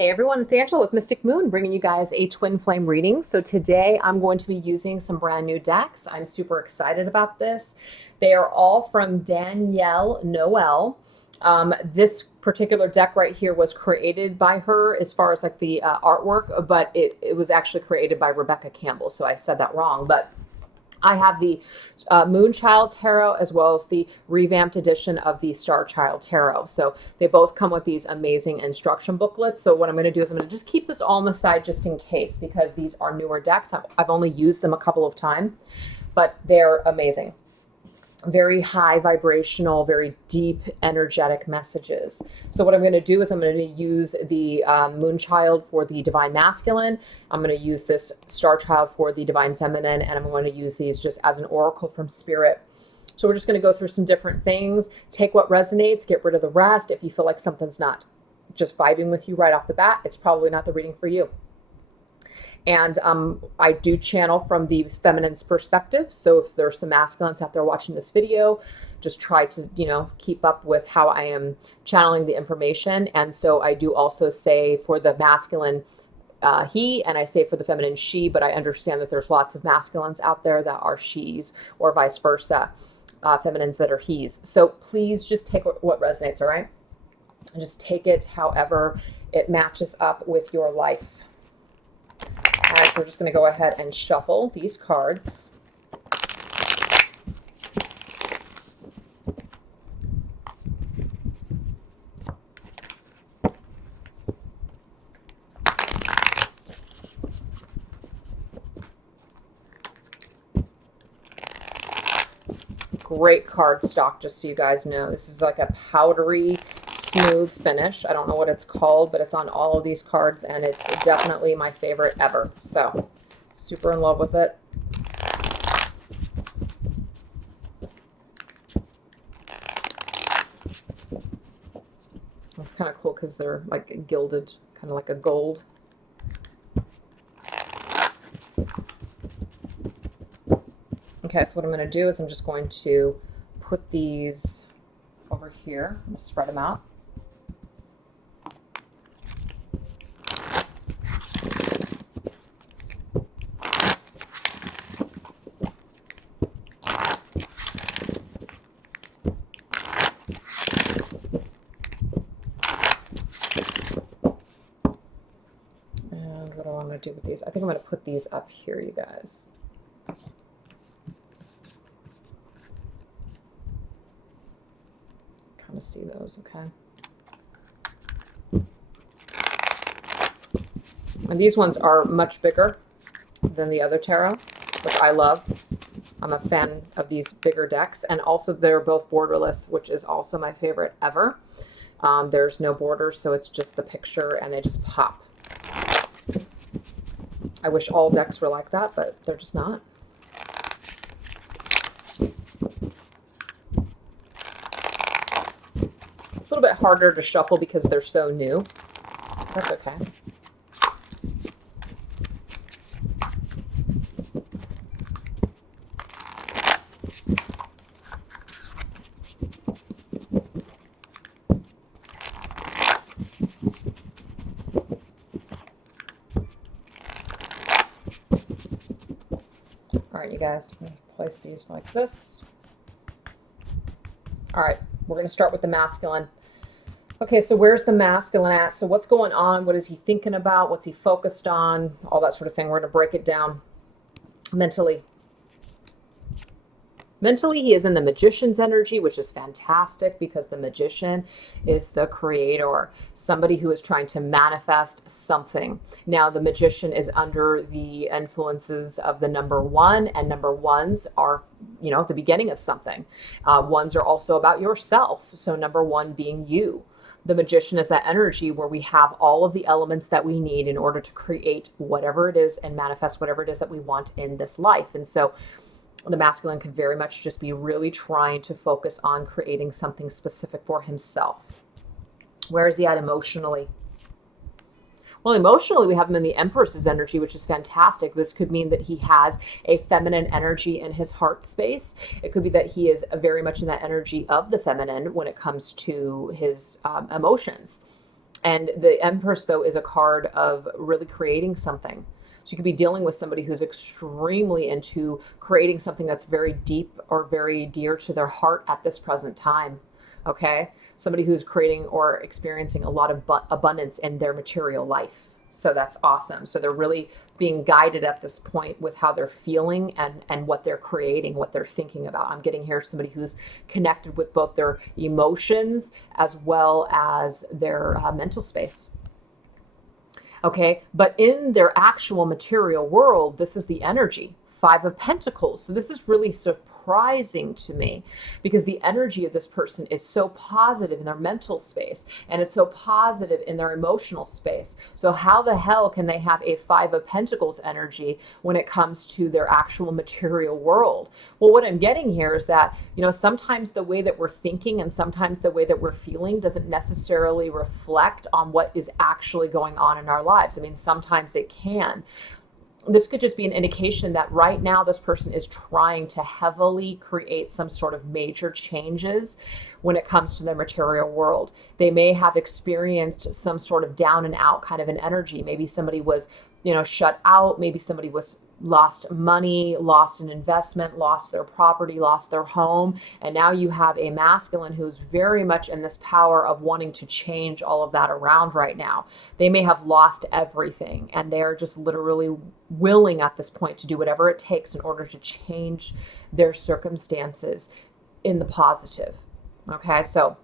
Hey everyone, it's Angela with Mystic Moon bringing you guys a twin flame reading. So today I'm going to be using some brand new decks. I'm super excited about this. They are all from Danielle Noel. This particular deck right here was created by her as far as like the artwork, but it was actually created by Rebecca Campbell. So I said that wrong, but I have the Moonchild Tarot as well as the revamped edition of the Star Child Tarot. So they both come with these amazing instruction booklets. So what I'm going to do is I'm going to just keep this all on the side just in case, because these are newer decks. I've only used them a couple of times, but they're amazing. Very high vibrational, very deep energetic messages. So what I'm going to do is I'm going to use the Moonchild for the Divine Masculine. I'm going to use this Star Child for the Divine Feminine, and I'm going to use these just as an oracle from Spirit. So we're just going to go through some different things, take what resonates, get rid of the rest. If you feel like something's not just vibing with you right off the bat, it's probably not the reading for you. And I do channel from the feminine's perspective. So if there's some masculines out there watching this video, just try to, keep up with how I am channeling the information. And so I do also say for the masculine, he, and I say for the feminine, she, but I understand that there's lots of masculines out there that are she's or vice versa, feminines that are he's. So please just take what resonates, all right? And just take it however it matches up with your life. All right, so we're just going to go ahead and shuffle these cards. Great card stock, just so you guys know. This is like a powdery, smooth finish. I don't know what it's called, but it's on all of these cards, and it's definitely my favorite ever. So, super in love with it. It's kind of cool because they're like gilded, kind of like a gold. Okay, so what I'm going to do is I'm just going to put these over here. I'm going to spread them out. And what do I want to do with these? I think I'm going to put these up here, you guys. Kind of see those, okay? And these ones are much bigger than the other tarot, which I love. I'm a fan of these bigger decks. And also they're both borderless, which is also my favorite ever. There's no borders, so it's just the picture and they just pop. I wish all decks were like that, but they're just not. A little bit harder to shuffle because they're so new. That's okay. All right, you guys, I'm going to place these like this. All right, we're going to start with the masculine. Okay, so where's the masculine at? So what's going on? What is he thinking about? What's he focused on? All that sort of thing. We're going to break it down mentally. Mentally, he is in the magician's energy, which is fantastic because the magician is the creator, somebody who is trying to manifest something. Now, the magician is under the influences of the number one, and number ones are, the beginning of something. Ones are also about yourself. So number one being you. The magician is that energy where we have all of the elements that we need in order to create whatever it is and manifest whatever it is that we want in this life. And so the masculine could very much just be really trying to focus on creating something specific for himself. Where is he at emotionally? Well, emotionally, we have him in the Empress's energy, which is fantastic. This could mean that he has a feminine energy in his heart space. It could be that he is very much in that energy of the feminine when it comes to his emotions. And the Empress, though, is a card of really creating something. So you could be dealing with somebody who's extremely into creating something that's very deep or very dear to their heart at this present time. Okay? Somebody who's creating or experiencing a lot of abundance in their material life. So that's awesome. So they're really being guided at this point with how they're feeling and what they're creating, what they're thinking about. I'm getting here somebody who's connected with both their emotions as well as their mental space. Okay, but in their actual material world, this is the energy, Five of Pentacles. So this is really surprising to me because the energy of this person is so positive in their mental space and it's so positive in their emotional space. So how the hell can they have a Five of Pentacles energy when it comes to their actual material world? Well, what I'm getting here is that, sometimes the way that we're thinking and sometimes the way that we're feeling doesn't necessarily reflect on what is actually going on in our lives. I mean, sometimes it can. This could just be an indication that right now this person is trying to heavily create some sort of major changes when it comes to their material world. They may have experienced some sort of down and out kind of an energy. Maybe somebody was, shut out. Maybe somebody was lost money, lost an investment, lost their property, lost their home. And now you have a masculine who's very much in this power of wanting to change all of that around right now. They may have lost everything and they're just literally willing at this point to do whatever it takes in order to change their circumstances in the positive. Okay, so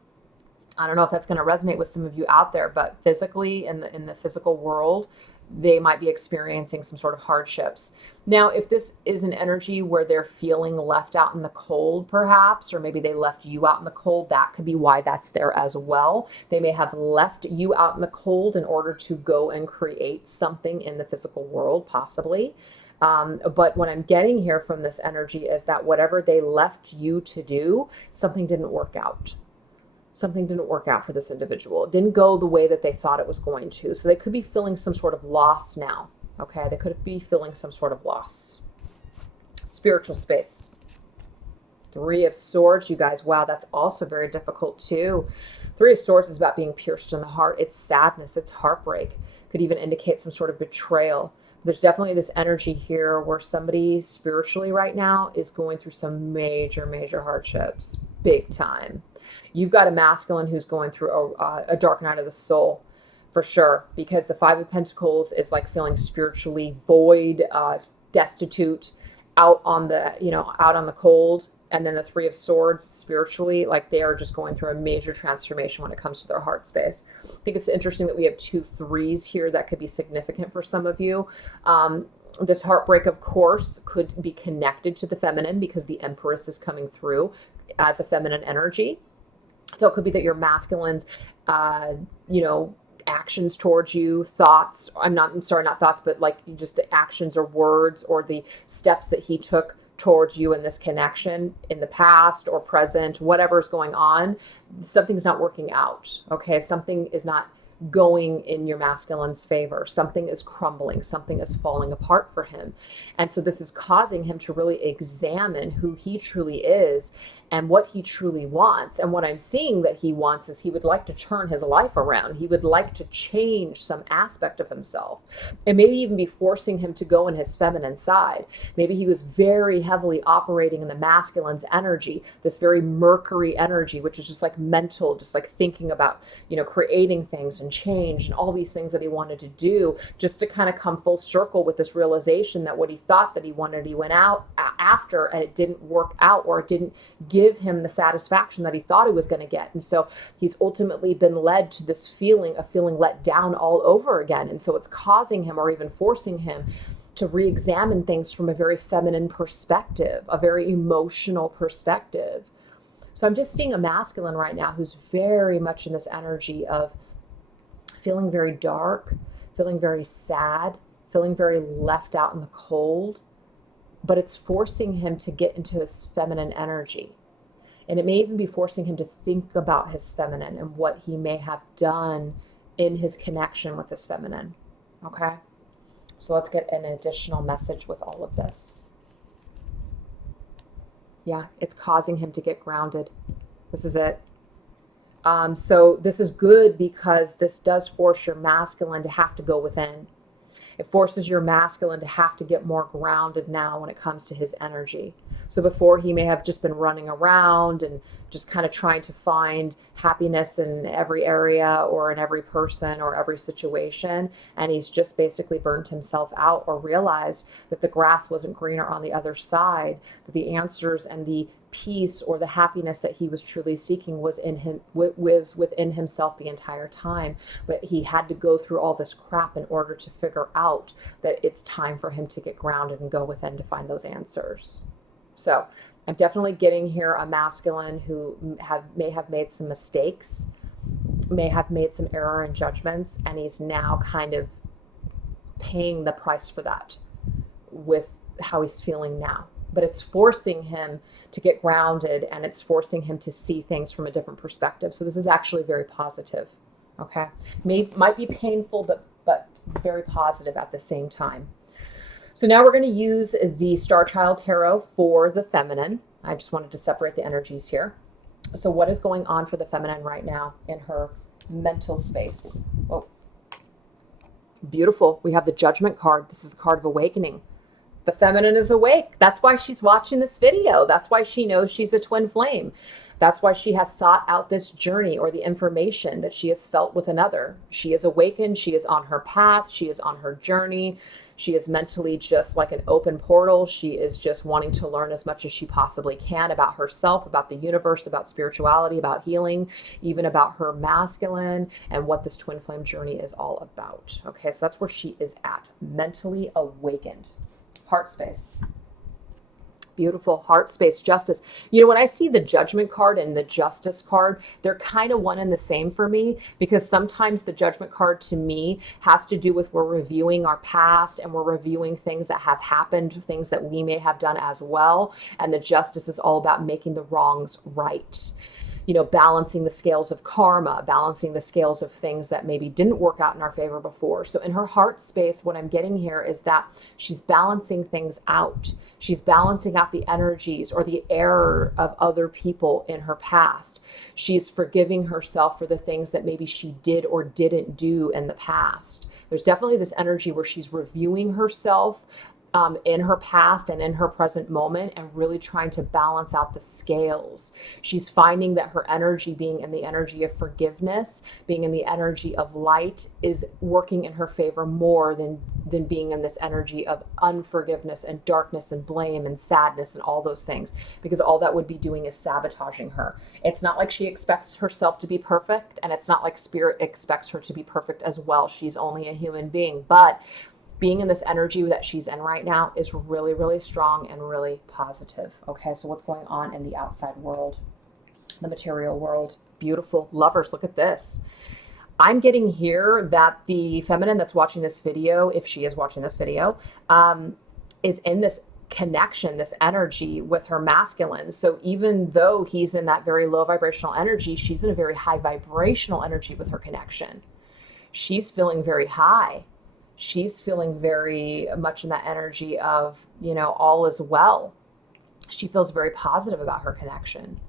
I don't know if that's going to resonate with some of you out there, but physically in the physical world, they might be experiencing some sort of hardships. Now, if this is an energy where they're feeling left out in the cold, perhaps, or maybe they left you out in the cold, that could be why that's there as well. They may have left you out in the cold in order to go and create something in the physical world, possibly. But what I'm getting here from this energy is that whatever they left you to do, something didn't work out. Something didn't work out for this individual. It didn't go the way that they thought it was going to. So they could be feeling some sort of loss now. Okay, they could be feeling some sort of loss. Spiritual space. Three of Swords, you guys. Wow, that's also very difficult too. Three of Swords is about being pierced in the heart. It's sadness. It's heartbreak. Could even indicate some sort of betrayal. There's definitely this energy here where somebody spiritually right now is going through some major, major hardships. Big time. You've got a masculine who's going through a dark night of the soul, for sure, because the Five of Pentacles is like feeling spiritually void, destitute, out on the cold. And then the Three of Swords, spiritually, like they are just going through a major transformation when it comes to their heart space. I think it's interesting that we have 2 threes here. That could be significant for some of you. This heartbreak, of course, could be connected to the feminine because the Empress is coming through as a feminine energy. So it could be that your masculine's, actions towards you, thoughts, not thoughts, but like just the actions or words or the steps that he took towards you in this connection in the past or present, whatever's going on, something's not working out. Okay. Something is not going in your masculine's favor. Something is crumbling. Something is falling apart for him. And so this is causing him to really examine who he truly is and what he truly wants. And what I'm seeing that he wants is he would like to turn his life around. He would like to change some aspect of himself and maybe even be forcing him to go in his feminine side. Maybe he was very heavily operating in the masculine's energy, this very Mercury energy, which is just like mental, just like thinking about, creating things and change and all these things that he wanted to do, just to kind of come full circle with this realization that what he thought that he wanted, he went out after and it didn't work out, or it didn't give him the satisfaction that he thought he was going to get. And so he's ultimately been led to this feeling of feeling let down all over again. And so it's causing him or even forcing him to re-examine things from a very feminine perspective, a very emotional perspective. So I'm just seeing a masculine right now who's very much in this energy of feeling very dark, feeling very sad, feeling very left out in the cold, but it's forcing him to get into his feminine energy. And it may even be forcing him to think about his feminine and what he may have done in his connection with his feminine. Okay? So let's get an additional message with all of this. Yeah, it's causing him to get grounded. This is it. So this is good because this does force your masculine to have to go within. It forces your masculine to have to get more grounded now when it comes to his energy. So before, he may have just been running around and just kind of trying to find happiness in every area or in every person or every situation. And he's just basically burned himself out or realized that the grass wasn't greener on the other side, that the answers and the peace or the happiness that he was truly seeking was in him, was within himself the entire time. But he had to go through all this crap in order to figure out that it's time for him to get grounded and go within to find those answers. So I'm definitely getting here a masculine who may have made some mistakes, may have made some error in judgments, and he's now kind of paying the price for that with how he's feeling now. But it's forcing him to get grounded, and it's forcing him to see things from a different perspective. So this is actually very positive. Okay, might be painful, but very positive at the same time. So now we're going to use the Star Child Tarot for the feminine. I just wanted to separate the energies here. So what is going on for the feminine right now in her mental space? Oh, beautiful. We have the Judgment card. This is the card of awakening. The feminine is awake. That's why she's watching this video. That's why she knows she's a twin flame. That's why she has sought out this journey or the information that she has felt with another. She is awakened. She is on her path. She is on her journey. She is mentally just like an open portal. She is just wanting to learn as much as she possibly can about herself, about the universe, about spirituality, about healing, even about her masculine and what this twin flame journey is all about. Okay, so that's where she is at, mentally awakened. Heart space. Beautiful. Heart space. Justice. You know, when I see the Judgment card and the Justice card, they're kind of one and the same for me, because sometimes the Judgment card to me has to do with we're reviewing our past and we're reviewing things that have happened, things that we may have done as well. And the Justice is all about making the wrongs right. You know, balancing the scales of karma, balancing the scales of things that maybe didn't work out in our favor before. So in her heart space, what I'm getting here is that she's balancing things out. She's balancing out the energies or the error of other people in her past. She's forgiving herself for the things that maybe she did or didn't do in the past. There's definitely this energy where she's reviewing herself in her past and in her present moment and really trying to balance out the scales. She's finding that her energy, being in the energy of forgiveness, being in the energy of light, is working in her favor more than being in this energy of unforgiveness and darkness and blame and sadness and all those things, because all that would be doing is sabotaging her. It's not like she expects herself to be perfect, and it's not like Spirit expects her to be perfect as well. She's only a human being, but being in this energy that she's in right now is really, really strong and really positive. Okay, so what's going on in the outside world, the material world? Beautiful. Lovers, look at this. I'm getting here that the feminine that's watching this video, if she is watching this video, is in this connection, this energy with her masculine. So even though he's in that very low vibrational energy, she's in a very high vibrational energy with her connection. She's feeling very high. She's feeling very much in that energy of, you know, all is well. She feels very positive about her connection.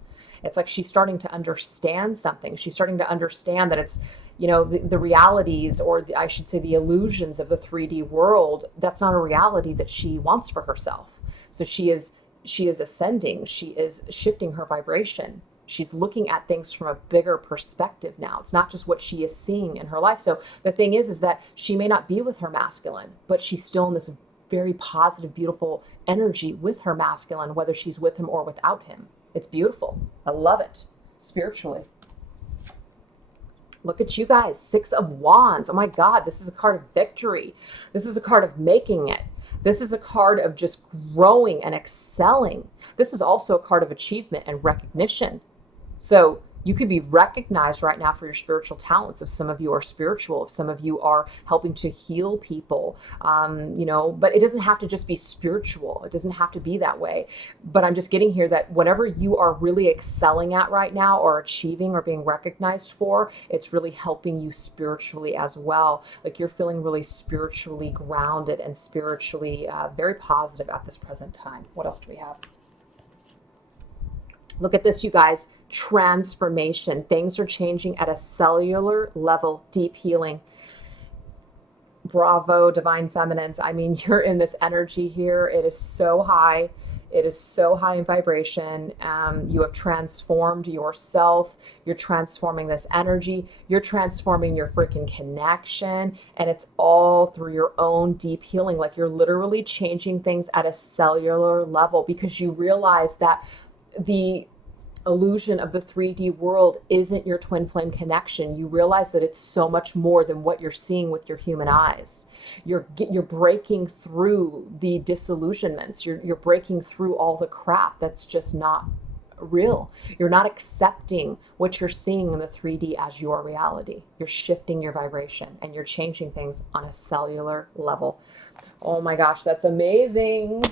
It's like she's starting to understand something. She's starting to understand that it's, you know, the realities, or I should say the illusions of the 3D world. That's not a reality that she wants for herself. So she is ascending. She is shifting her vibration. She's looking at things from a bigger perspective now. It's not just what she is seeing in her life. So the thing is that she may not be with her masculine, but she's still in this very positive, beautiful energy with her masculine, whether she's with him or without him. It's beautiful. I love it. Spiritually. Look at you guys. 6 of Wands. Oh my God, this is a card of victory. This is a card of making it. This is a card of just growing and excelling. This is also a card of achievement and recognition. So you could be recognized right now for your spiritual talents. If some of you are spiritual, if some of you are helping to heal people, you know, but it doesn't have to just be spiritual. It doesn't have to be that way. But I'm just getting here that whatever you are really excelling at right now, or achieving or being recognized for, it's really helping you spiritually as well. Like you're feeling really spiritually grounded and spiritually very positive at this present time. What else do we have? Look at this, you guys. transformation. Things are changing at a cellular level, deep healing. Bravo, divine feminines. I mean, you're in this energy here. It is so high. It is so high in vibration. You have transformed yourself. You're transforming this energy. You're transforming your freaking connection. And it's all through your own deep healing. Like you're literally changing things at a cellular level because you realize that the illusion of the 3D world isn't your twin flame connection. You realize that it's so much more than what you're seeing with your human eyes. You're breaking through the disillusionments. You're breaking through all the crap that's just not real. You're not accepting what you're seeing in the 3D as your reality. You're shifting your vibration and you're changing things on a cellular level. Oh my gosh, that's amazing.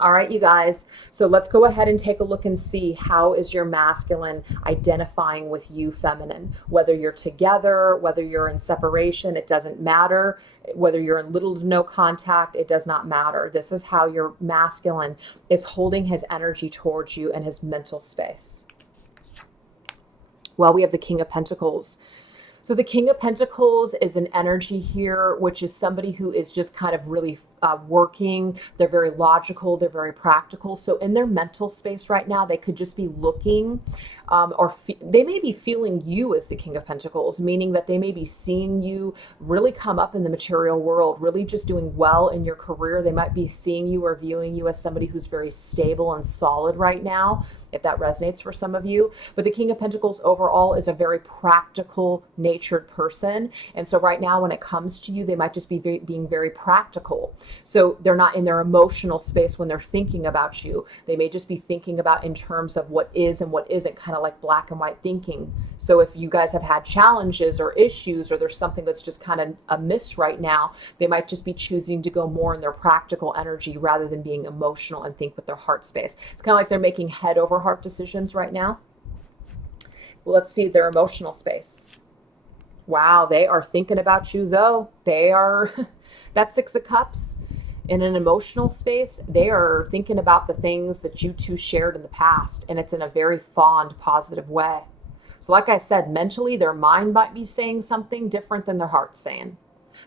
All right, you guys. So let's go ahead and take a look and see how is your masculine identifying with you, feminine. Whether you're together, whether you're in separation, it doesn't matter. Whether you're in little to no contact, it does not matter. This is how your masculine is holding his energy towards you and his mental space. Well, we have the King of Pentacles. So the King of Pentacles is an energy here, which is somebody who is just kind of really working. They're very logical. They're very practical. So in their mental space right now, they could just be looking they may be feeling you as the King of Pentacles, meaning that they may be seeing you really come up in the material world, really just doing well in your career. They might be seeing you or viewing you as somebody who's very stable and solid right now, if that resonates for some of you. But the King of Pentacles overall is a very practical natured person. And so right now when it comes to you, they might just be being very practical. So they're not in their emotional space when they're thinking about you. They may just be thinking about in terms of what is and what isn't, kind of like black and white thinking. So if you guys have had challenges or issues, or there's something that's just kind of amiss right now, they might just be choosing to go more in their practical energy rather than being emotional and think with their heart space. It's kind of like they're making head over heart decisions right now. Let's see their emotional space. Wow, they are thinking about you though. They are, that Six of Cups. In an emotional space, they are thinking about the things that you two shared in the past, and it's in a very fond, positive way. So like I said, mentally, their mind might be saying something different than their heart's saying.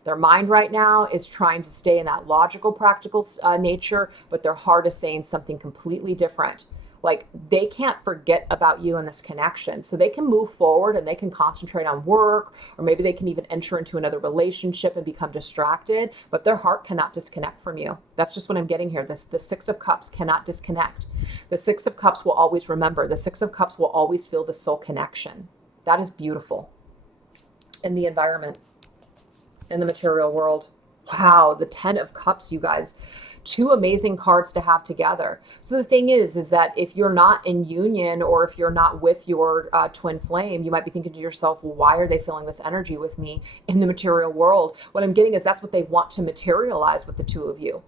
Their mind right now is trying to stay in that logical, practical nature, but their heart is saying something completely different. Like they can't forget about you in this connection. So they can move forward and they can concentrate on work, or maybe they can even enter into another relationship and become distracted, but their heart cannot disconnect from you. That's just what I'm getting here. The Six of Cups cannot disconnect. The Six of Cups will always remember. The Six of Cups will always feel the soul connection. That is beautiful. In the environment, in the material world. Wow, the Ten of Cups, you guys. Two amazing cards to have together. So the thing is that if you're not in union, or if you're not with your twin flame, you might be thinking to yourself, well, why are they feeling this energy with me in the material world? What I'm getting is that's what they want to materialize with the two of you.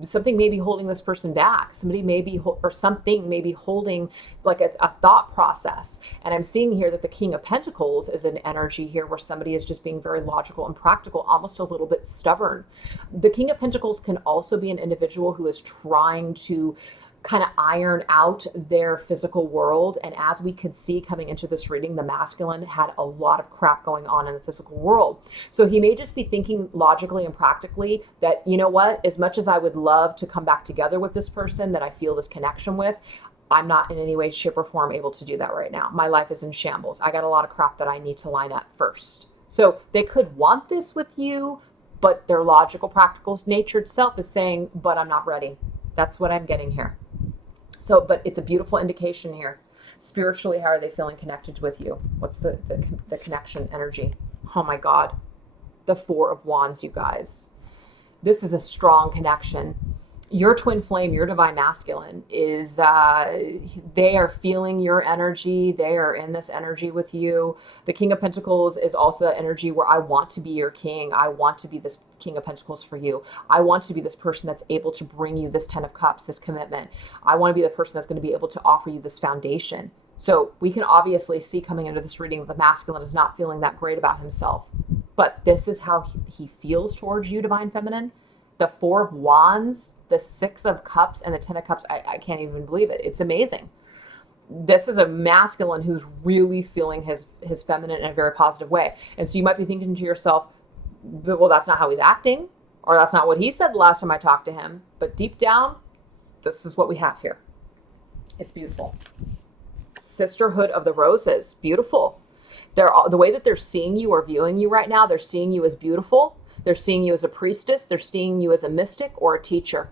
Something may be holding this person back. Somebody may be, or something may be holding like a thought process. And I'm seeing here that the King of Pentacles is an energy here where somebody is just being very logical and practical, almost a little bit stubborn. The King of Pentacles can also be an individual who is trying to kind of iron out their physical world. And as we could see coming into this reading, the masculine had a lot of crap going on in the physical world. So he may just be thinking logically and practically that, you know what, as much as I would love to come back together with this person that I feel this connection with, I'm not in any way, shape, or form able to do that right now. My life is in shambles. I got a lot of crap that I need to line up first. So they could want this with you, but their logical, practical natured self is saying, but I'm not ready. That's what I'm getting here. So, but it's a beautiful indication here. Spiritually, how are they feeling connected with you? What's the connection energy? Oh my God. The Four of Wands, you guys. This is a strong connection. Your twin flame, your divine masculine is, they are feeling your energy. They are in this energy with you. The King of Pentacles is also that energy where I want to be your king. I want to be this King of Pentacles for you. I want to be this person that's able to bring you this Ten of Cups, this commitment. I want to be the person that's going to be able to offer you this foundation. So we can obviously see coming into this reading, the masculine is not feeling that great about himself. But this is how he feels towards you, divine feminine. The Four of Wands, the Six of Cups, and the Ten of Cups. I can't even believe it. It's amazing. This is a masculine who's really feeling his feminine in a very positive way. And so you might be thinking to yourself, well, that's not how he's acting, or that's not what he said the last time I talked to him. But deep down, this is what we have here. It's beautiful. Sisterhood of the Roses. Beautiful. The way that they're seeing you or viewing you right now, they're seeing you as beautiful. They're seeing you as a priestess. They're seeing you as a mystic or a teacher.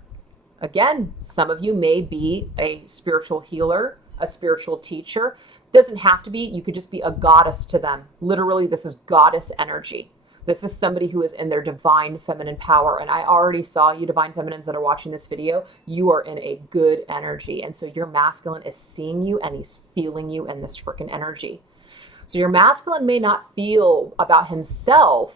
Again, some of you may be a spiritual healer, a spiritual teacher. It doesn't have to be. You could just be a goddess to them. Literally, this is goddess energy. This is somebody who is in their divine feminine power. And I already saw you divine feminines that are watching this video. You are in a good energy. And so your masculine is seeing you and he's feeling you in this freaking energy. So your masculine may not feel about himself.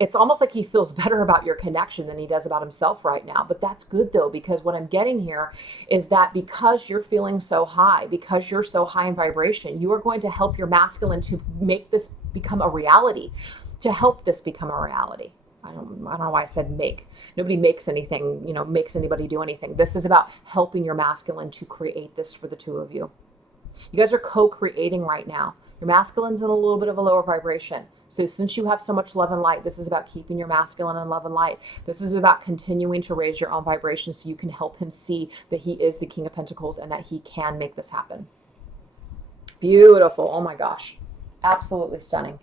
It's almost like he feels better about your connection than he does about himself right now. But that's good though, because what I'm getting here is that because you're feeling so high, because you're so high in vibration, you are going to help your masculine to make this become a reality, to help this become a reality. I don't know why I said make. Nobody makes anything, makes anybody do anything. This is about helping your masculine to create this for the two of you. You guys are co-creating right now. Your masculine's in a little bit of a lower vibration. So since you have so much love and light, this is about keeping your masculine in love and light. This is about continuing to raise your own vibration so you can help him see that he is the King of Pentacles and that he can make this happen. Beautiful. Oh my gosh. Absolutely stunning.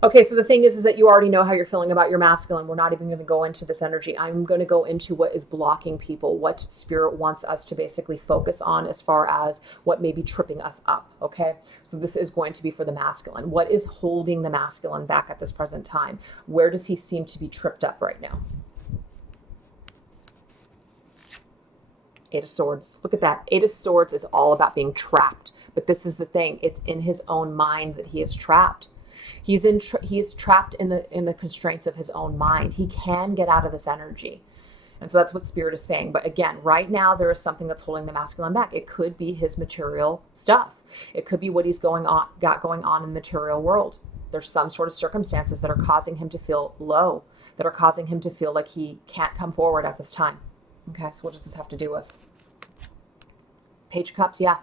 Okay, so the thing is that you already know how you're feeling about your masculine. We're not even going to go into this energy. I'm going to go into what is blocking people, what spirit wants us to basically focus on as far as what may be tripping us up, okay? So this is going to be for the masculine. What is holding the masculine back at this present time? Where does he seem to be tripped up right now? Eight of Swords. Look at that. Eight of Swords is all about being trapped. But this is the thing. It's in his own mind that he is trapped. He is trapped in the constraints of his own mind. He can get out of this energy. And so that's what Spirit is saying. But again, right now there is something that's holding the masculine back. It could be his material stuff. It could be what he's got going on in the material world. There's some sort of circumstances that are causing him to feel low, that are causing him to feel like he can't come forward at this time. Okay, so what does this have to do with? Page of Cups, yeah.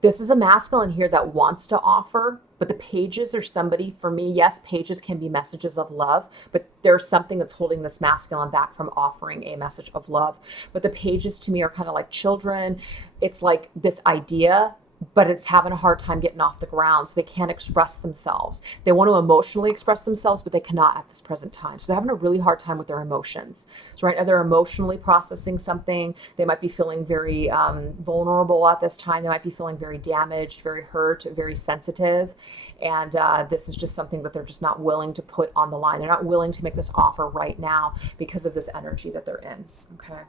This is a masculine here that wants to offer, but the pages are somebody, for me, yes, pages can be messages of love, but there's something that's holding this masculine back from offering a message of love. But the pages to me are kind of like children. It's like this idea, but it's having a hard time getting off the ground. So they can't express themselves. They want to emotionally express themselves, but they cannot at this present time. So they're having a really hard time with their emotions. So right now they're emotionally processing something. They might be feeling very vulnerable at this time. They might be feeling very damaged, very hurt, very sensitive. And this is just something that they're just not willing to put on the line. They're not willing to make this offer right now because of this energy that they're in. Okay.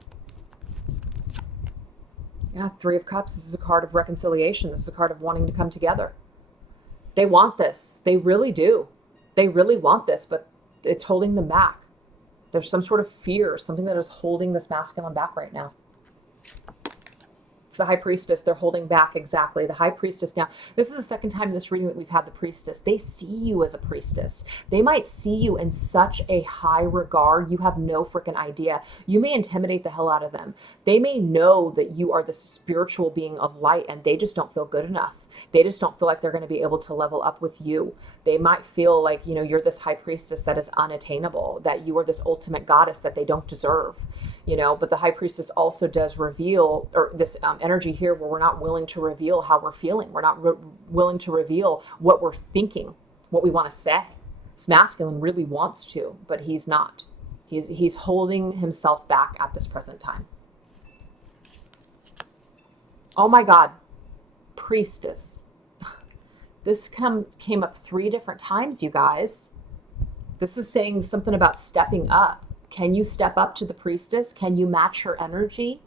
Yeah, Three of Cups. This is a card of reconciliation. This is a card of wanting to come together. They want this. They really do. They really want this, but it's holding them back. There's some sort of fear, something that is holding this masculine back right now. It's the High Priestess. They're holding back, exactly. The High Priestess. Now, this is the second time in this reading that we've had the Priestess. They see you as a priestess. They might see you in such a high regard. You have no freaking idea. You may intimidate the hell out of them. They may know that you are the spiritual being of light and they just don't feel good enough. They just don't feel like they're going to be able to level up with you. They might feel like, you're this high priestess that is unattainable, that you are this ultimate goddess that they don't deserve, but the High Priestess also does reveal, or this energy here where we're not willing to reveal how we're feeling. We're not willing to reveal what we're thinking, what we want to say. This masculine really wants to, but he's not. He's holding himself back at this present time. Oh my God. Priestess. This came up 3 different times, you guys. This is saying something about stepping up. Can you step up to the Priestess? Can you match her energy?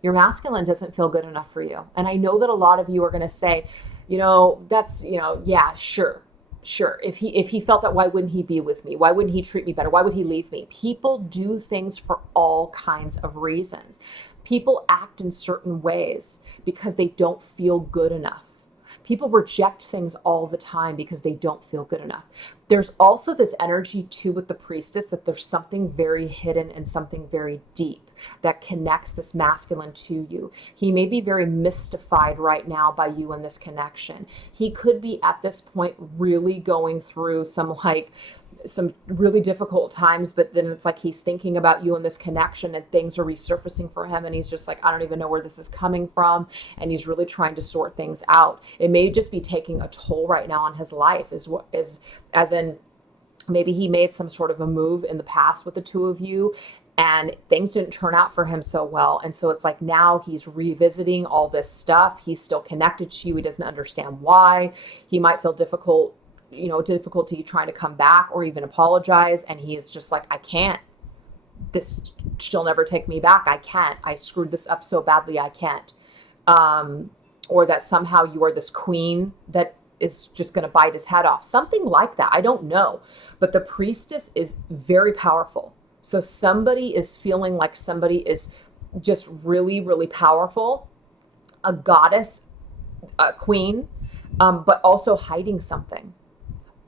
Your masculine doesn't feel good enough for you. And I know that a lot of you are going to say, that's, yeah, sure. If he felt that, why wouldn't he be with me? Why wouldn't he treat me better? Why would he leave me? People do things for all kinds of reasons. People act in certain ways because they don't feel good enough. People reject things all the time because they don't feel good enough. There's also this energy too with the Priestess that there's something very hidden and something very deep. that connects this masculine to you. He may be very mystified right now by you and this connection. He could be at this point really going through some really difficult times, but then it's like he's thinking about you and this connection, and things are resurfacing for him, and he's just like, I don't even know where this is coming from, and he's really trying to sort things out. It may just be taking a toll right now on his life, as in maybe he made some sort of a move in the past with the two of you, and things didn't turn out for him so well. And so it's like now he's revisiting all this stuff. He's still connected to you. He doesn't understand why. He might feel difficulty trying to come back or even apologize. And he's just like, I can't. She'll never take me back. I can't. I screwed this up so badly. I can't. Or that somehow you are this queen that is just going to bite his head off. Something like that. I don't know. But the priestess is very powerful. So somebody is feeling like somebody is just really, really powerful. A goddess, a queen, but also hiding something.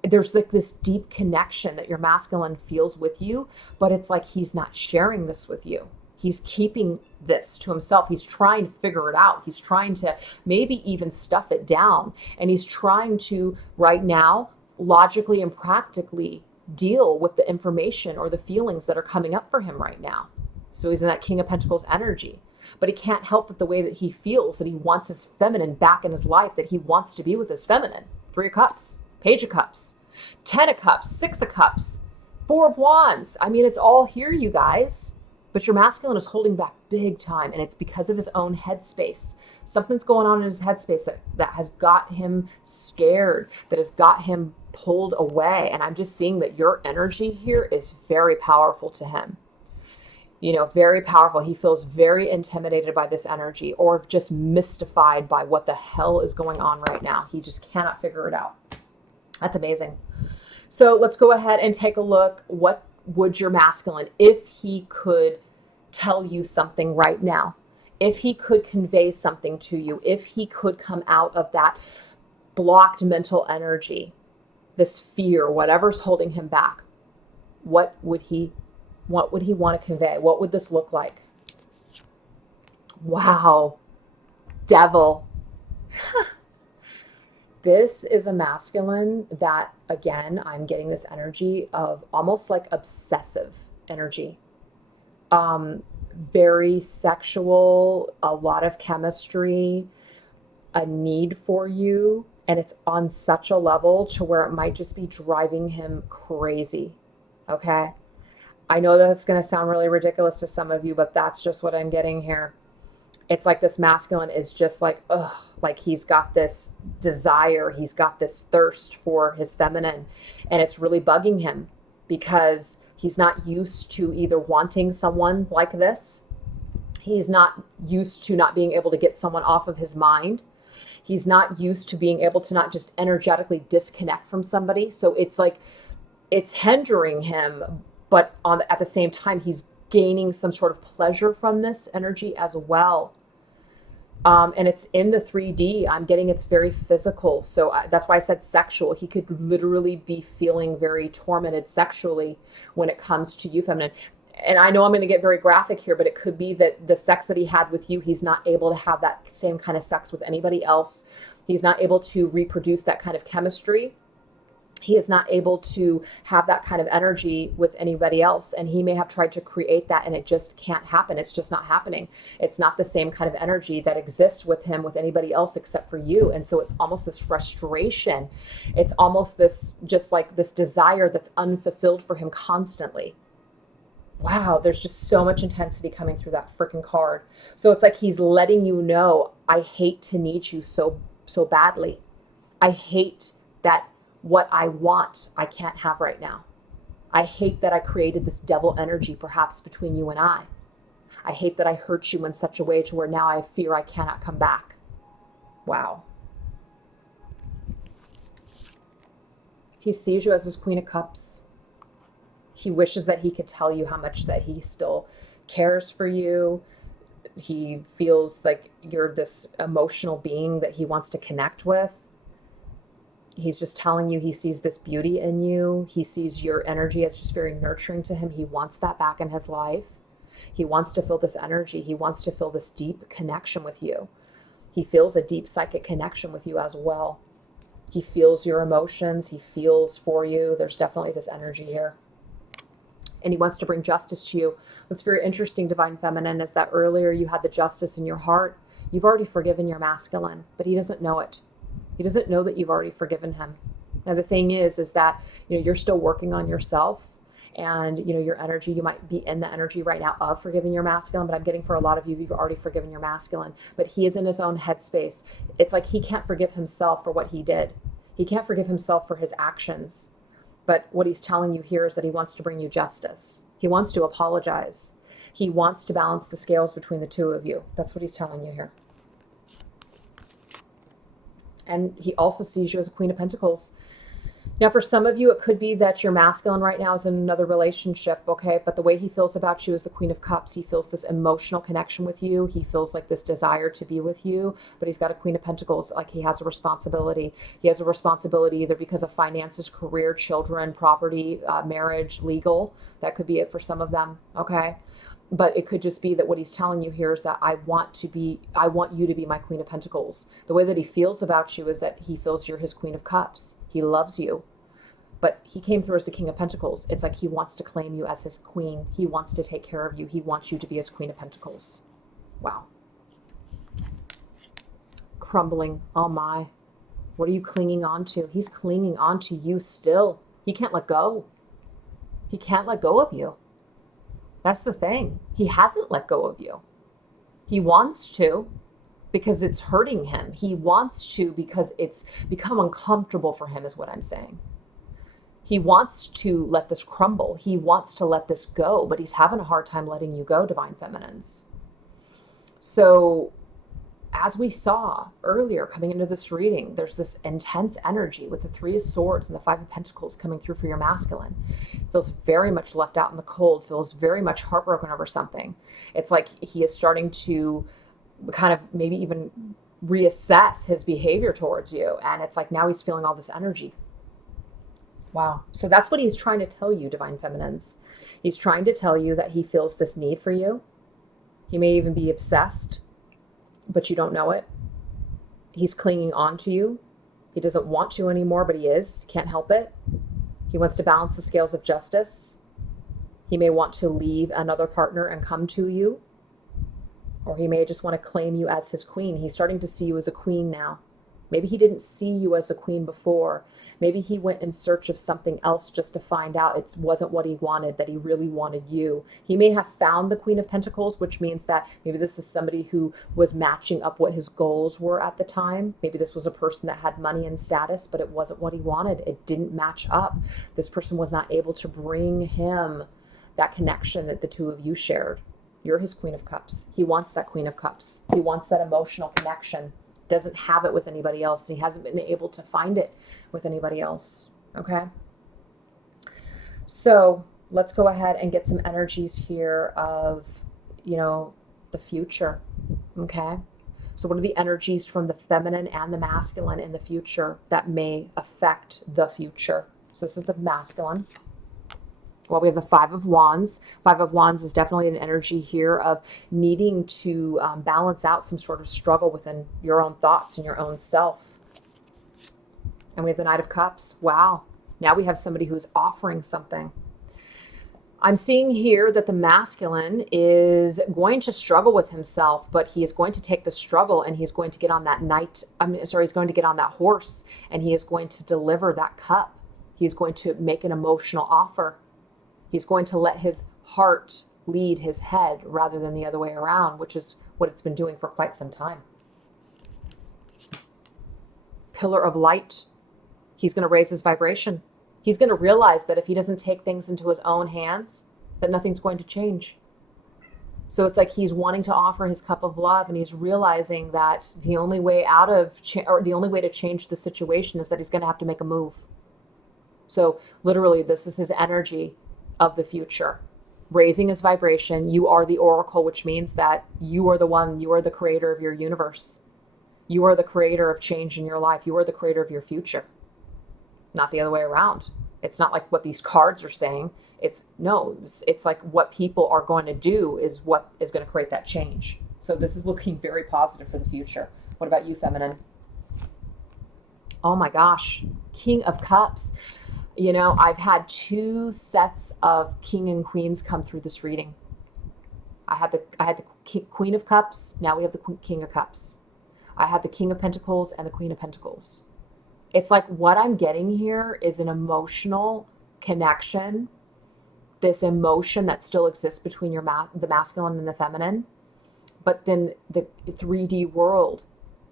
There's like this deep connection that your masculine feels with you, but it's like he's not sharing this with you. He's keeping this to himself. He's trying to figure it out. He's trying to maybe even stuff it down. And he's trying to, right now, logically and practically deal with the information or the feelings that are coming up for him right now. So he's in that King of Pentacles energy. But he can't help it the way that he feels, that he wants his feminine back in his life, that he wants to be with his feminine. 3 of Cups, Page of Cups, 10 of Cups, 6 of Cups, 4 of Wands. I mean, it's all here, you guys. But your masculine is holding back big time, and it's because of his own headspace. Something's going on in his headspace that has got him scared, that has got him pulled away. And I'm just seeing that your energy here is very powerful to him. Very powerful. He feels very intimidated by this energy, or just mystified by what the hell is going on right now. He just cannot figure it out. That's amazing. So let's go ahead and take a look. What would your masculine, if he could tell you something right now, if he could convey something to you, if he could come out of that blocked mental energy, this fear, whatever's holding him back, what would he want to convey? What would this look like? Wow. Devil. This is a masculine that, again, I'm getting this energy of almost like obsessive energy. Very sexual, a lot of chemistry, a need for you. And it's on such a level to where it might just be driving him crazy. Okay? I know that's going to sound really ridiculous to some of you, but that's just what I'm getting here. It's like this masculine is just like, ugh, like he's got this desire, he's got this thirst for his feminine, and it's really bugging him because he's not used to either wanting someone like this. He's not used to not being able to get someone off of his mind. He's not used to being able to not just energetically disconnect from somebody. So it's like, it's hindering him, but at the same time, he's gaining some sort of pleasure from this energy as well. And it's in the 3D. I'm getting it's very physical. So that's why I said sexual. He could literally be feeling very tormented sexually when it comes to you, feminine. And I know I'm going to get very graphic here, but it could be that the sex that he had with you, he's not able to have that same kind of sex with anybody else. He's not able to reproduce that kind of chemistry. He is not able to have that kind of energy with anybody else. And he may have tried to create that, and it just can't happen. It's just not happening. It's not the same kind of energy that exists with him with anybody else except for you. And so it's almost this frustration. It's almost this, just like this desire that's unfulfilled for him constantly. Wow, there's just so much intensity coming through that freaking card. So it's like he's letting you know, I hate to need you so badly. I hate that what I want, I can't have right now. I hate that I created this devil energy perhaps between you and I. I hate that I hurt you in such a way to where now I fear I cannot come back. Wow. He sees you as his Queen of Cups. He wishes that he could tell you how much that he still cares for you. He feels like you're this emotional being that he wants to connect with. He's just telling you he sees this beauty in you. He sees your energy as just very nurturing to him. He wants that back in his life. He wants to feel this energy. He wants to feel this deep connection with you. He feels a deep psychic connection with you as well. He feels your emotions. He feels for you. There's definitely this energy here. And he wants to bring justice to you. What's very interesting, Divine Feminine, is that earlier you had the justice in your heart. You've already forgiven your masculine, but he doesn't know it. He doesn't know that you've already forgiven him. Now, the thing is that, you're still working on yourself, and, your energy, you might be in the energy right now of forgiving your masculine, but I'm getting for a lot of you, you've already forgiven your masculine, but he is in his own headspace. It's like he can't forgive himself for what he did. He can't forgive himself for his actions. But what he's telling you here is that he wants to bring you justice. He wants to apologize. He wants to balance the scales between the two of you. That's what he's telling you here. And he also sees you as a Queen of Pentacles. Now, for some of you, it could be that your masculine right now is in another relationship, okay? But the way he feels about you is the Queen of Cups. He feels this emotional connection with you. He feels like this desire to be with you, but he's got a Queen of Pentacles, like he has a responsibility. He has a responsibility either because of finances, career, children, property, marriage, legal. That could be it for some of them, okay? But it could just be that what he's telling you here is that I want you to be my Queen of Pentacles. The way that he feels about you is that he feels you're his Queen of Cups. He loves you. But he came through as the King of Pentacles. It's like he wants to claim you as his queen. He wants to take care of you. He wants you to be his Queen of Pentacles. Wow. Crumbling. Oh my. What are you clinging on to? He's clinging on to you still. He can't let go. He can't let go of you. That's the thing. He hasn't let go of you. He wants to because it's hurting him. He wants to because it's become uncomfortable for him, is what I'm saying. He wants to let this crumble. He wants to let this go, but he's having a hard time letting you go, Divine Feminines. So as we saw earlier coming into this reading, there's this intense energy with the Three of Swords and the Five of Pentacles coming through for your masculine. Feels very much left out in the cold, feels very much heartbroken over something. It's like he is starting to kind of maybe even reassess his behavior towards you. And it's like now he's feeling all this energy. Wow. So that's what he's trying to tell you, Divine Feminines. He's trying to tell you that he feels this need for you. He may even be obsessed, but you don't know it. He's clinging on to you. He doesn't want to anymore, but he is. Can't help it. He wants to balance the scales of justice. He may want to leave another partner and come to you. Or he may just want to claim you as his queen. He's starting to see you as a queen now. Maybe he didn't see you as a queen before. Maybe he went in search of something else just to find out it wasn't what he wanted, that he really wanted you. He may have found the Queen of Pentacles, which means that maybe this is somebody who was matching up what his goals were at the time. Maybe this was a person that had money and status, but it wasn't what he wanted. It didn't match up. This person was not able to bring him that connection that the two of you shared. You're his Queen of Cups. He wants that Queen of Cups. He wants that emotional connection. Doesn't have it with anybody else. He hasn't been able to find it with anybody else. Okay. So let's go ahead and get some energies here of, the future. Okay. So what are the energies from the feminine and the masculine in the future that may affect the future? So this is the masculine. Well, we have the Five of Wands. Five of Wands is definitely an energy here of needing to balance out some sort of struggle within your own thoughts and your own self. And we have the Knight of Cups. Wow. Now we have somebody who's offering something. I'm seeing here that the masculine is going to struggle with himself, but he is going to take the struggle and he's going to get on that he's going to get on that horse and he is going to deliver that cup. He's going to make an emotional offer. He's going to let his heart lead his head rather than the other way around, which is what it's been doing for quite some time. Pillar of light. He's going to raise his vibration. He's going to realize that if he doesn't take things into his own hands, that nothing's going to change. So it's like he's wanting to offer his cup of love, and he's realizing that the only way the only way to change the situation is that he's going to have to make a move. So literally, this is his energy of the future, raising his vibration. You are the oracle, which means that you are the creator of your universe. You are the creator of change in your life. You are the creator of your future, not the other way around. It's not like what these cards are saying. It's no, it's like what people are going to do is what is going to create that change. So this is looking very positive for the future. What about you, feminine? Oh my gosh, King of Cups. You know, I've had two sets of King and Queens come through this reading. I had the Queen of Cups. Now we have the King of Cups. I had the King of Pentacles and the Queen of Pentacles. It's like what I'm getting here is an emotional connection, this emotion that still exists between the masculine and the feminine, but then the 3D world,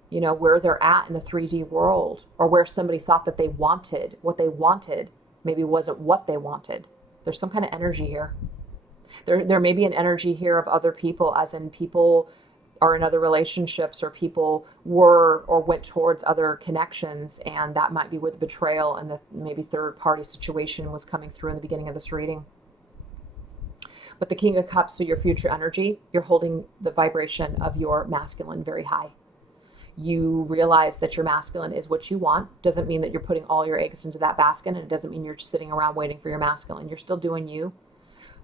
you know, where they're at in the 3D world, or where somebody thought that they wanted what they wanted, maybe wasn't what they wanted. There's some kind of energy here. There may be an energy here of other people, as in people are in other relationships, or people were or went towards other connections, and that might be where the betrayal and the maybe third party situation was coming through in the beginning of this reading. But the King of Cups, so your future energy, you're holding the vibration of your masculine very high. You realize that your masculine is what you want. Doesn't mean that you're putting all your eggs into that basket, and it doesn't mean you're just sitting around waiting for your masculine. You're still doing you,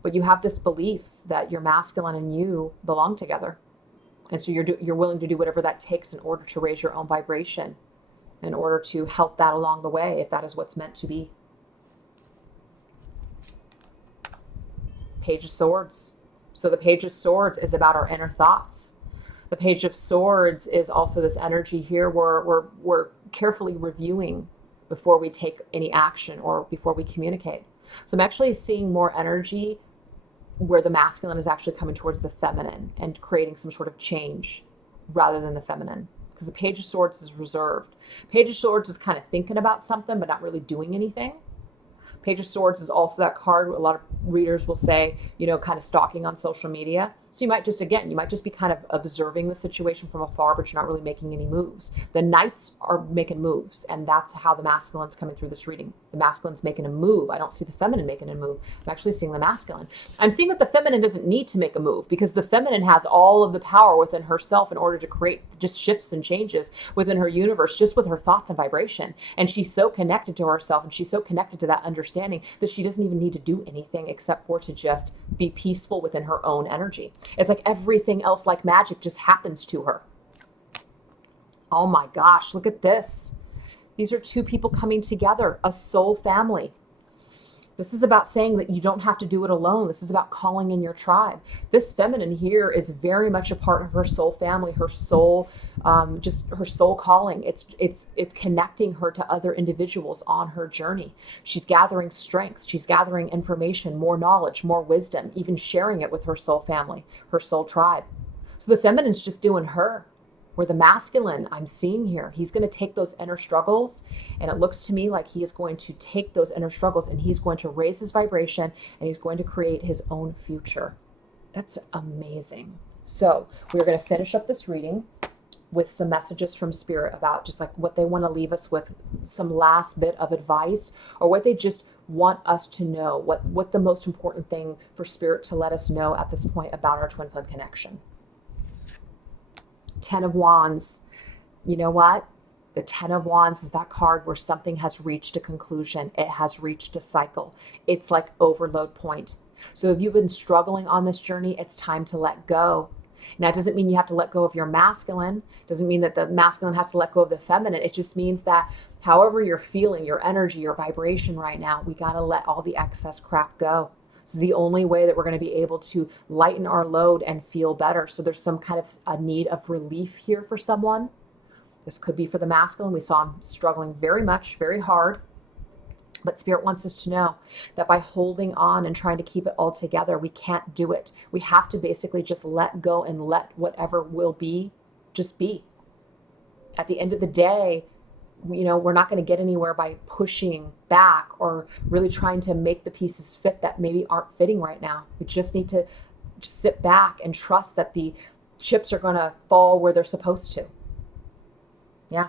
but you have this belief that your masculine and you belong together. And so you're willing to do whatever that takes in order to raise your own vibration, in order to help that along the way, if that is what's meant to be. Page of Swords. So the Page of Swords is about our inner thoughts. The Page of Swords is also this energy here where we're carefully reviewing before we take any action or before we communicate. So I'm actually seeing more energy where the masculine is actually coming towards the feminine and creating some sort of change rather than the feminine. Because the Page of Swords is reserved. Page of Swords is kind of thinking about something but not really doing anything. Page of Swords is also that card a lot of readers will say, you know, kind of stalking on social media. So you might just be kind of observing the situation from afar, but you're not really making any moves. The Knights are making moves, and that's how the masculine's coming through this reading. The masculine's making a move. I don't see the feminine making a move. I'm actually seeing the masculine. I'm seeing that the feminine doesn't need to make a move, because the feminine has all of the power within herself in order to create just shifts and changes within her universe, just with her thoughts and vibration. And she's so connected to herself, and she's so connected to that understanding that she doesn't even need to do anything except for to just be peaceful within her own energy. It's like everything else, like magic, just happens to her. Oh my gosh, look at this. These are two people coming together, a soul family. This is about saying that you don't have to do it alone. This is about calling in your tribe. This feminine here is very much a part of her soul family, her soul, just her soul calling. It's connecting her to other individuals on her journey. She's gathering strength. She's gathering information, more knowledge, more wisdom, even sharing it with her soul family, her soul tribe. So the feminine's just doing her. Where the masculine I'm seeing here, he's going to take those inner struggles, and it looks to me like he is going to take those inner struggles and he's going to raise his vibration, and he's going to create his own future. That's amazing. So we're going to finish up this reading with some messages from Spirit about just like what they want to leave us with, some last bit of advice, or what they just want us to know, what the most important thing for Spirit to let us know at this point about our twin flame connection. 10 of Wands. You know what? The 10 of Wands is that card where something has reached a conclusion. It has reached a cycle. It's like overload point. So if you've been struggling on this journey, it's time to let go. Now, it doesn't mean you have to let go of your masculine. It doesn't mean that the masculine has to let go of the feminine. It just means that however you're feeling, your energy, your vibration right now, we got to let all the excess crap go. This is the only way that we're going to be able to lighten our load and feel better. So there's some kind of a need of relief here for someone. This could be for the masculine. We saw him struggling very much, very hard. But Spirit wants us to know that by holding on and trying to keep it all together, we can't do it. We have to basically just let go and let whatever will be, just be. At the end of the day, you know, we're not going to get anywhere by pushing back or really trying to make the pieces fit that maybe aren't fitting right now. We just need to just sit back and trust that the chips are going to fall where they're supposed to. Yeah.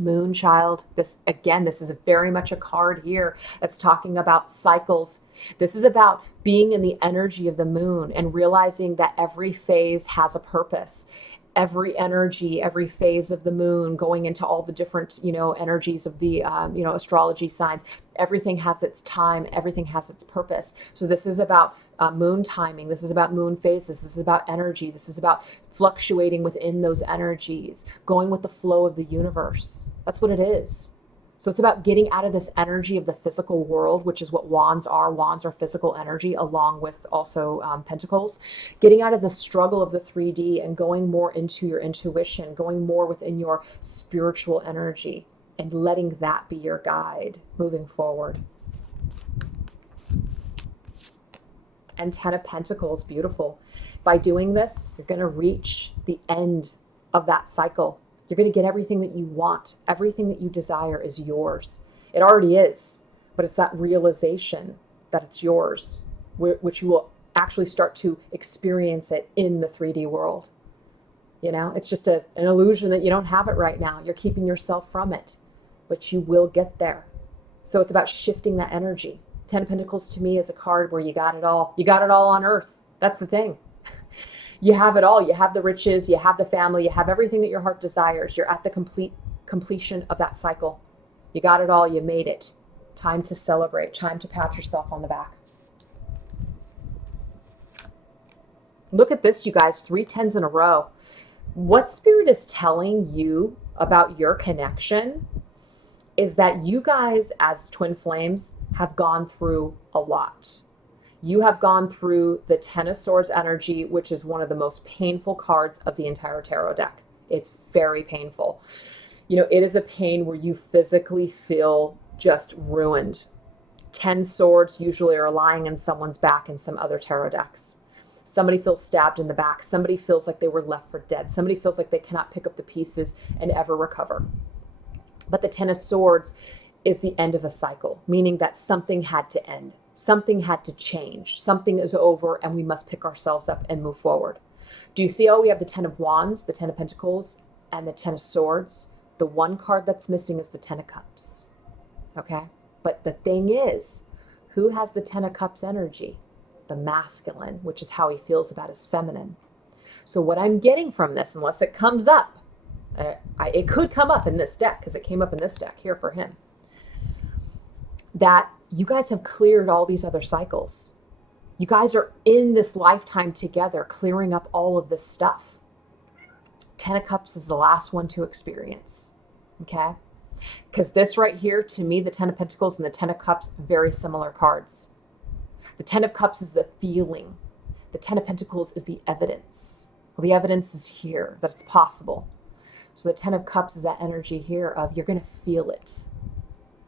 Moonchild. This is very much a card here that's talking about cycles. This is about being in the energy of the moon and realizing that every phase has a purpose. every energy, every phase of the moon, going into all the different, energies of the, astrology signs. Everything has its time, everything has its purpose. So this is about moon timing. This is about moon phases. This is about energy. This is about fluctuating within those energies, going with the flow of the universe. That's what it is. So it's about getting out of this energy of the physical world, which is what wands are. Wands are physical energy, along with also pentacles. Getting out of the struggle of the 3D and going more into your intuition, going more within your spiritual energy, and letting that be your guide moving forward. And 10 of Pentacles, beautiful. By doing this, you're going to reach the end of that cycle. You're going to get everything that you want. Everything that you desire is yours. It already is, but it's that realization that it's yours, which you will actually start to experience it in the 3D world. It's just an illusion that you don't have it right now. You're keeping yourself from it, but you will get there. So it's about shifting that energy. 10 of Pentacles to me is a card where you got it all. You got it all on earth. That's the thing. You have it all. You have the riches, you have the family, you have everything that your heart desires. You're at the completion of that cycle. You got it all. You made it. Time to celebrate. Time to pat yourself on the back. Look at this, you guys. 3 10s in a row. What Spirit is telling you about your connection is that you guys as twin flames have gone through a lot. You have gone through the 10 of Swords energy, which is one of the most painful cards of the entire tarot deck. It's very painful. It is a pain where you physically feel just ruined. 10 swords usually are lying in someone's back in some other tarot decks. Somebody feels stabbed in the back. Somebody feels like they were left for dead. Somebody feels like they cannot pick up the pieces and ever recover. But the 10 of Swords is the end of a cycle, meaning that something had to end. Something had to change. Something is over and we must pick ourselves up and move forward. Do you see how we have the 10 of Wands, the 10 of Pentacles, and the 10 of Swords? The one card that's missing is the 10 of Cups. Okay? But the thing is, who has the 10 of Cups energy? The masculine, which is how he feels about his feminine. So what I'm getting from this, unless it comes up, it could come up in this deck, because it came up in this deck here for him, that you guys have cleared all these other cycles. You guys are in this lifetime together, clearing up all of this stuff. 10 of Cups is the last one to experience. Okay? Because this right here, to me, the 10 of Pentacles and the 10 of Cups, very similar cards. The 10 of Cups is the feeling. The 10 of Pentacles is the evidence. Well, the evidence is here, that it's possible. So the 10 of Cups is that energy here of you're going to feel it.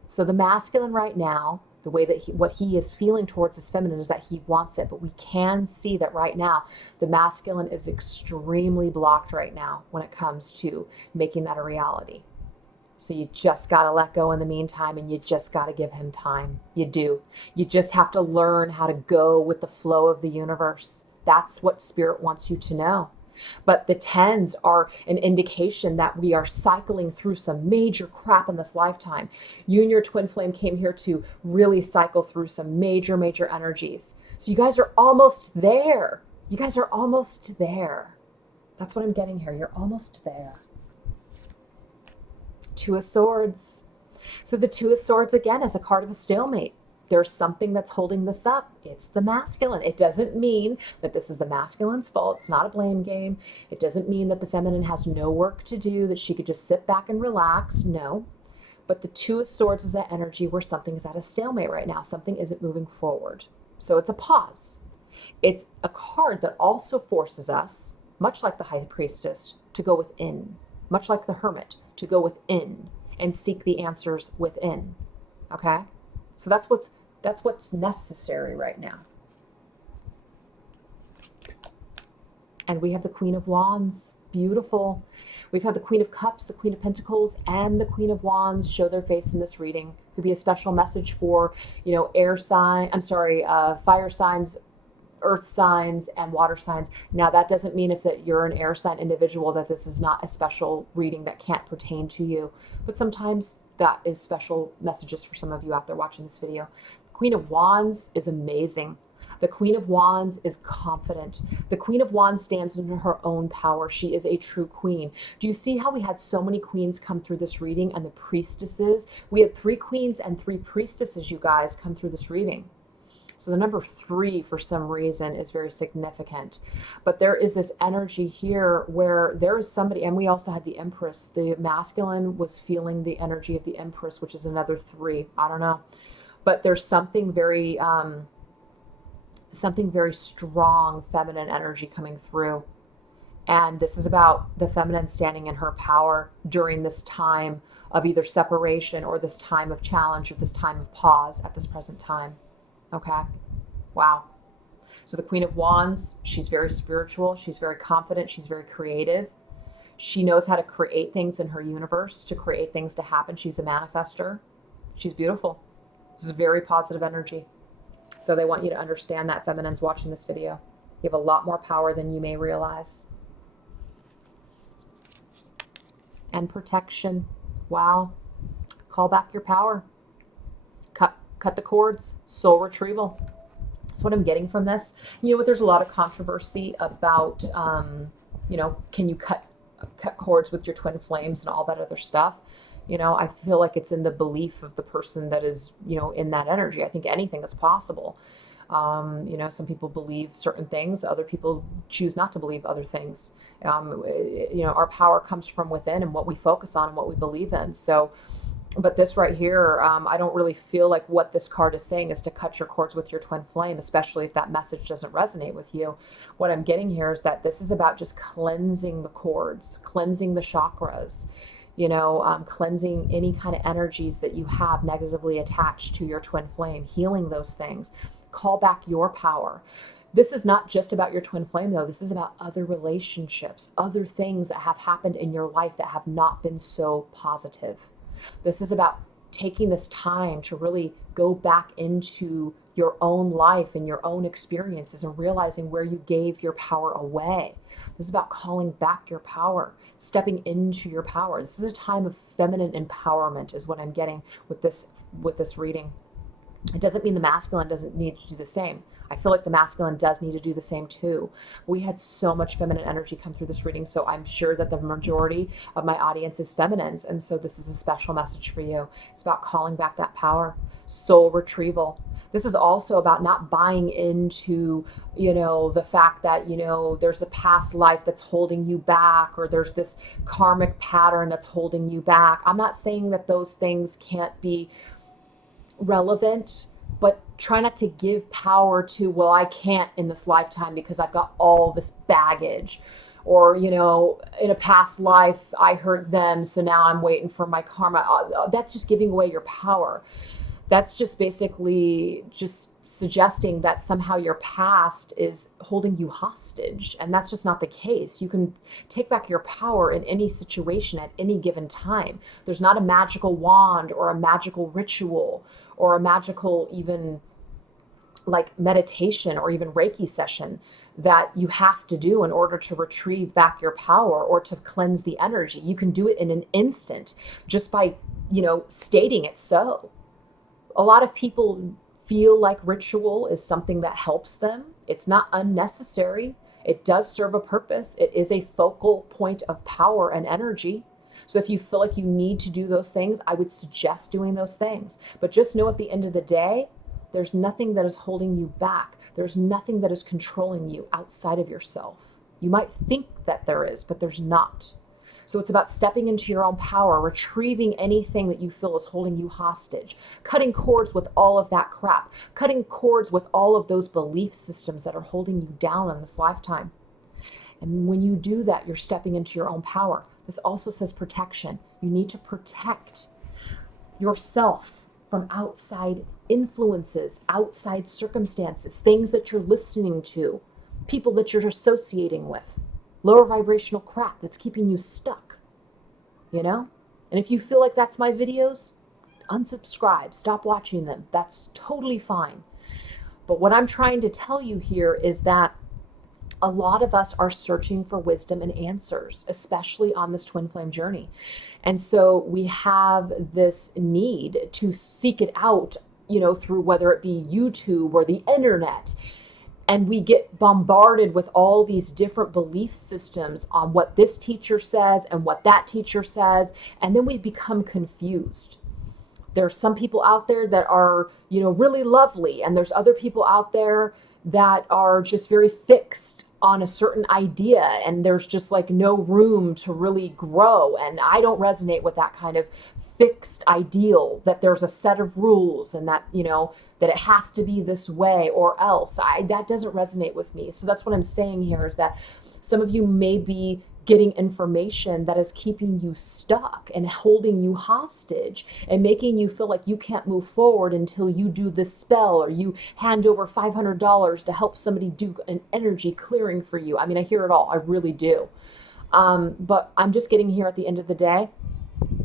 So the masculine right now, the way that what he is feeling towards his feminine is that he wants it. But we can see that right now, the masculine is extremely blocked right now when it comes to making that a reality. So you just got to let go in the meantime, and you just got to give him time. You do. You just have to learn how to go with the flow of the universe. That's what Spirit wants you to know. But the 10s are an indication that we are cycling through some major crap in this lifetime. You and your twin flame came here to really cycle through some major, major energies. So you guys are almost there. You guys are almost there. That's what I'm getting here. You're almost there. 2 of Swords. So the 2 of Swords, again, is a card of a stalemate. There's something that's holding this up. It's the masculine. It doesn't mean that this is the masculine's fault. It's not a blame game. It doesn't mean that the feminine has no work to do, that she could just sit back and relax. No. But the 2 of Swords is that energy where something is at a stalemate right now. Something isn't moving forward. So it's a pause. It's a card that also forces us, much like the High Priestess, to go within. Much like the Hermit, to go within and seek the answers within. Okay? So that's what's necessary right now. And we have the Queen of Wands. Beautiful. We've had the Queen of Cups, the Queen of Pentacles, and the Queen of Wands show their face in this reading. Could be a special message for, fire signs, earth signs, and water signs. Now, that doesn't mean if you're an air sign individual that this is not a special reading that can't pertain to you. But sometimes that is special messages for some of you out there watching this video. Queen of Wands is amazing. The Queen of Wands is confident. The Queen of Wands stands in her own power. She is a true queen. Do you see how we had so many queens come through this reading, and the priestesses? We had 3 queens and 3 priestesses, you guys, come through this reading. So the number 3, for some reason, is very significant. But there is this energy here where there is somebody, and we also had the Empress. The masculine was feeling the energy of the Empress, which is another 3. I don't know. But there's something very strong feminine energy coming through. And this is about the feminine standing in her power during this time of either separation or this time of challenge or this time of pause at this present time. Okay. Wow. So the Queen of Wands, she's very spiritual. She's very confident. She's very creative. She knows how to create things in her universe, to create things to happen. She's a manifester. She's beautiful. This is very positive energy. So they want you to understand that, feminines watching this video. You have a lot more power than you may realize. And protection. Wow. Call back your power. Cut the cords. Soul retrieval. That's what I'm getting from this. You know what? There's a lot of controversy about, can you cut cords with your twin flames and all that other stuff. You know, I feel like it's in the belief of the person that is, in that energy. I think anything is possible. Some people believe certain things. Other people choose not to believe other things. Our power comes from within and what we focus on and what we believe in. So, but this right here, I don't really feel like what this card is saying is to cut your cords with your twin flame, especially if that message doesn't resonate with you. What I'm getting here is that this is about just cleansing the cords, cleansing the chakras, cleansing any kind of energies that you have negatively attached to your twin flame, healing those things. Call back your power. This is not just about your twin flame, though. This is about other relationships, other things that have happened in your life that have not been so positive. This is about taking this time to really go back into your own life and your own experiences and realizing where you gave your power away. This is about calling back your power, stepping into your power. This is a time of feminine empowerment is what I'm getting with this reading. It doesn't mean the masculine doesn't need to do the same. I feel like the masculine does need to do the same too. We had so much feminine energy come through this reading, so I'm sure that the majority of my audience is feminines, and so this is a special message for you. It's about calling back that power, soul retrieval. This is also about not buying into, the fact that, there's a past life that's holding you back, or there's this karmic pattern that's holding you back. I'm not saying that those things can't be relevant, but try not to give power to, well, I can't in this lifetime because I've got all this baggage, or, in a past life, I hurt them, so now I'm waiting for my karma. That's just giving away your power. That's just basically just suggesting that somehow your past is holding you hostage. And that's just not the case. You can take back your power in any situation at any given time. There's not a magical wand or a magical ritual or a magical even like meditation or even Reiki session that you have to do in order to retrieve back your power or to cleanse the energy. You can do it in an instant just by, stating it so. A lot of people feel like ritual is something that helps them. It's not unnecessary. It does serve a purpose. It is a focal point of power and energy. So if you feel like you need to do those things, I would suggest doing those things. But just know at the end of the day, there's nothing that is holding you back. There's nothing that is controlling you outside of yourself. You might think that there is, but there's not. So it's about stepping into your own power, retrieving anything that you feel is holding you hostage, cutting cords with all of that crap, cutting cords with all of those belief systems that are holding you down in this lifetime. And when you do that, you're stepping into your own power. This also says protection. You need to protect yourself from outside influences, outside circumstances, things that you're listening to, people that you're associating with, lower vibrational crap that's keeping you stuck, And if you feel like that's my videos, unsubscribe, stop watching them. That's totally fine. But what I'm trying to tell you here is that a lot of us are searching for wisdom and answers, especially on this twin flame journey. And so we have this need to seek it out, through whether it be YouTube or the internet. And we get bombarded with all these different belief systems on what this teacher says and what that teacher says, and then we become confused. There's some people out there that are, really lovely, and there's other people out there that are just very fixed on a certain idea, and there's just like no room to really grow. And I don't resonate with that kind of fixed ideal that there's a set of rules and that, that it has to be this way or else. That doesn't resonate with me. So that's what I'm saying here, is that some of you may be getting information that is keeping you stuck and holding you hostage and making you feel like you can't move forward until you do this spell or you hand over $500 to help somebody do an energy clearing for you. I mean, I hear it all. I really do. But I'm just getting here at the end of the day.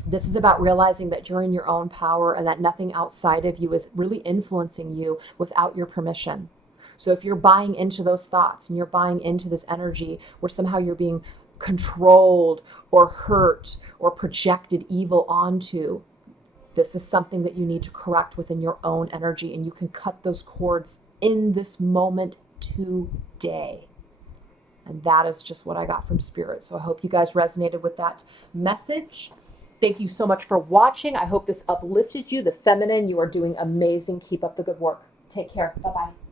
This is about realizing that you're in your own power and that nothing outside of you is really influencing you without your permission. So if you're buying into those thoughts and you're buying into this energy where somehow you're being controlled or hurt or projected evil onto, this is something that you need to correct within your own energy, and you can cut those cords in this moment today. And that is just what I got from Spirit. So I hope you guys resonated with that message. Thank you so much for watching. I hope this uplifted you. The feminine, you are doing amazing. Keep up the good work. Take care. Bye-bye.